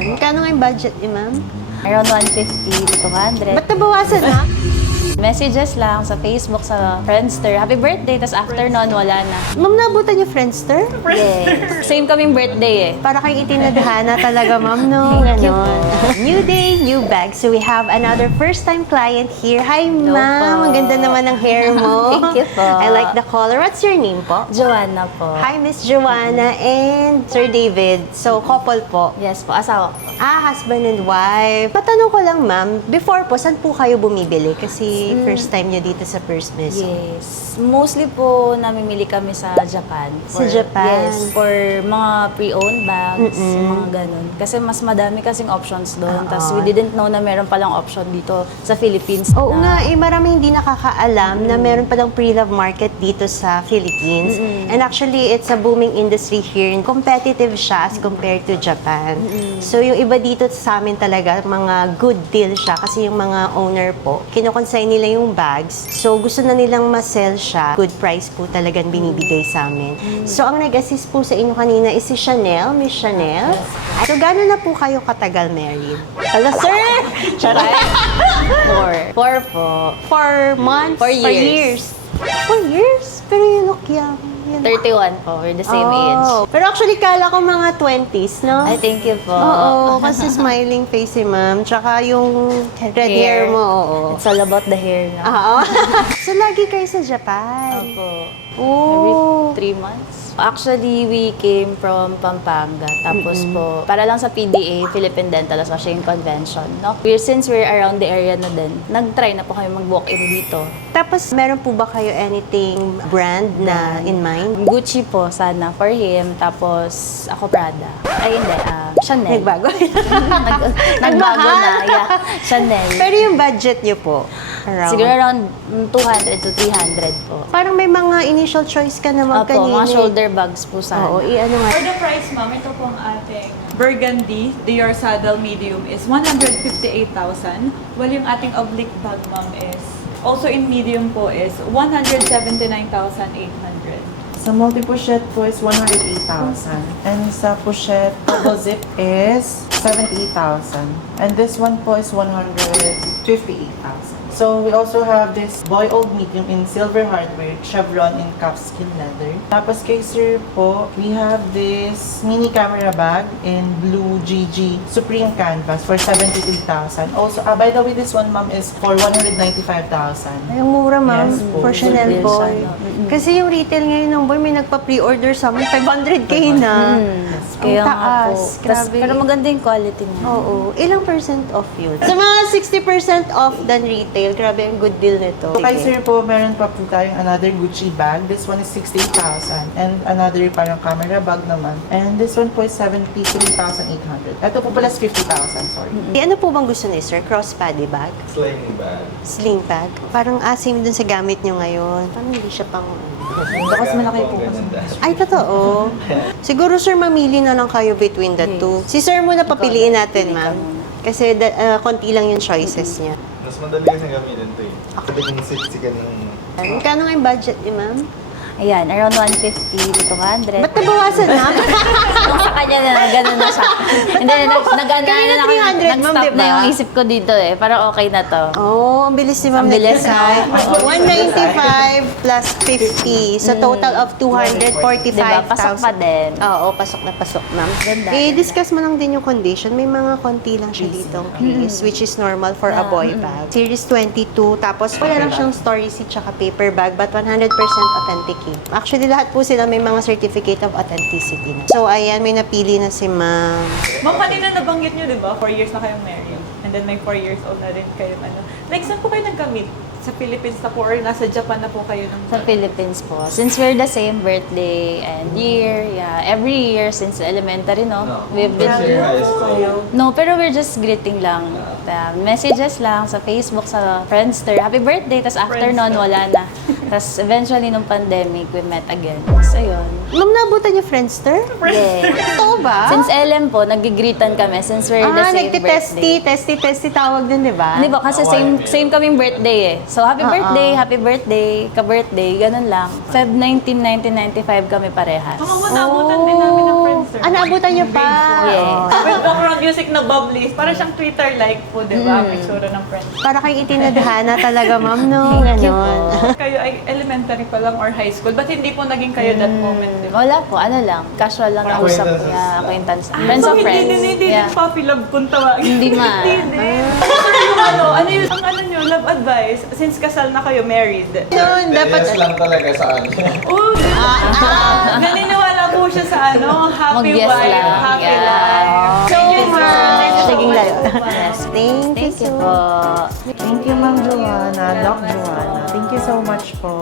Magkano nga yung budget ni ma'am? Around 150 to 200. Ba't nabawasan na? Messages lang sa Facebook, sa Friendster. Happy birthday! Tapos after nun, wala na. Ma'am, nabutan yung Friendster? Yes. Same kaming birthday eh. Para kayong itinadhana talaga, ma'am, no? Thank you Ganon. po. New day, new bag. So we have another first-time client here. Hi, ma'am. po. Ang ganda naman ng hair mo. Thank you po. I like the color. What's your name po? Joanna po. Hi, Miss Joanna and Sir David. So, couple po. Yes po, asawa ko. Husband and wife. Patanong ko lang, ma'am, before po, saan po kayo bumibili? Kasi first time nyo dito sa First Miss. Yes. Mostly po namimili kami sa Japan. Sa Japan? Yes. For mga pre-owned bags, mga ganun. Kasi mas madami kasing options doon. Tapos we didn't know na meron palang option dito sa Philippines. Oo nga, maraming hindi nakakaalam na meron palang pre-love market dito sa Philippines. And actually, it's a booming industry here. Competitive siya as compared to Japan. So yung iba dito sa amin talaga, mga good deal siya kasi yung mga owner po, kinukonsign nila yung bags. So gusto na nilang ma-sell siya. Good price po talagang binibigay sa amin. So ang nag-assist po sa inyo kanina is si Chanel, Miss Chanel. So gano'n na po kayo katagal married? Hello, sir! Charay! 4 po. 4 months? 4 years. 4 years? Pero you look young. You look- 31 po. We're the same age. Pero actually, kala ko mga 20s, no? I thank you po. Oo, kasi smiling face si ma'am. Tsaka yung red hair mo, oo. It's all about the hair na. Oo. So, lagi kayo sa Japan? Opo. Oo. Every 3 months. Actually, we came from Pampanga. Tapos po, para lang sa PDA, Philippine Dental Association Convention. No? Since we're around the area na din, nag-try na po kami mag-walk-in dito. Tapos, meron po ba kayo anything brand na in mind? Gucci po sana for him. Tapos ako Prada. Ay hindi, Chanel. Nagbago? Nagbago na. Yeah, Chanel. Pero yung budget niyo po? Around? Siguro around 200 to 300 po. Parang may mga initial choice ka naman Opo, kanina. mga shoulder bags po sana. Oo, i-ano nga. For the price, ma'am, ito pong ating Burgundy Dior Saddle Medium is 158,000. While yung ating oblique bag, ma'am, is also in medium po is 179,800. Sa multi-pochette po is 108,000. And sa pochette double zip is 78,000. And this one po is 158,000. So we also have this Boy Old Medium in silver hardware, chevron in calfskin leather. Tapos kay sir po, we have this mini camera bag in blue GG Supreme Canvas for 73,000. Also, by the way, this one ma'am is for 195,000. Ay, ang mura, ma'am. Yes po. For Chanel Good deal Boy. siya, Kasi yung retail ngayon ng Boy, may nagpa-pre-order sa amin, 500K na. Kaya Ang nga po. taas. Tas, Grabe. pero maganda yung quality niya. Oo. Ilang percent off yun? Sa mga 60% off than retail, grabe ang good deal nito. So kay sir po, meron pa po tayong another Gucci bag. This one is 68,000. And another parang camera bag naman. And this one po is 73,800. Ito po pala is 50,000, sorry. Ano po bang gusto ni sir? Crossbody bag? Sling bag. Sling bag? Parang asim dun sa gamit nyo ngayon. Parang hindi siya pang... Bakas malaki po kasi. Ay, totoo. Siguro sir, mamili na lang kayo between the two. Si sir muna papiliin natin, ma'am. Kasi konti lang yung choices niya. Mas madali kasi gamitin ito eh. Pwede kong siksikan ng... Magkano nga yung budget ni ma'am? Ayan, around 150 to 200. Ba't nabawasan na? Kung sa kanya na gano'n na siya. Hindi, Kaya na 300, ma'am, nag-stop diba? na yung isip ko dito eh. Parang okay na to. Oh, ang bilis ni ma'am Ang bilis, nag-decide. no? 195 plus 50. So, total of 245,000. Diba? Pasok pa din. Oo, pasok na pasok, ma'am. Ganda. I-discuss mo lang din yung condition. May mga konti lang siya dito, crease, which is normal for a boy bag. Series 22, tapos wala lang siyang story seat tsaka paper bag, but 100% authenticate. Actually, lahat po sila may mga certificate of authenticity na. So, ayan, may napili na si ma'am. Ma'am, kanina nabanggit nyo, di ba? 4 years na kayong married. And then may 4 years old na rin kayo. Like, saan po kayo nag-meet? Sa Philippines na po or nasa Japan na po kayo? Sa Philippines po. Since we're the same birthday and year, yeah, every year since elementary, no? We've been High school. No, pero we're just greeting lang. Messages lang sa Facebook, sa Friendster. Happy birthday! Tapos after nun, wala na. Tapos eventually, nung pandemic, we met again. So, yun. Ma'am, nabutan niyo Friendster? Yeah. Totoo ba? Since LM po, nagigreetan kami since we're the same birthday. Testy tawag din, di ba? Di ba? Kasi same kaming birthday eh. So, happy birthday, ka-birthday, ganun lang. Feb 19, 1995 kami parehas. Nabutan din namin ng friends sir. Naabutan niyo pa? Yes. Oh. With background music na bubbly. Para siyang Twitter-like po, di ba? May sura ng friends. Para kayong itinadhana talaga, ma'am, no? Ganon. Kayo ay elementary pa lang or high school. Ba't hindi po naging kayo that moment, di ba? Wala po, ano lang. Casual lang na usap. Acquaintances. Yeah, acquaintance. Friends So, of friends. Hindi Yeah. puppy love kung tawagin. Hindi man. Hindi. Sir, yung ano yung, ang ano nyo, love advice, since kasal na kayo, married. Yun, dapat... Yes lang talaga sa kanya. Oh, naniniwala po siya sa ano, happy Mag-yes wife, lang. happy Yeah. life. So Thank you, sir. much. Thank you so Naging much live. po, ma'am. Yes, thank you Thank you so po. Thank you, Ma'am Joanna, Doc Joanna. Thank you so much po.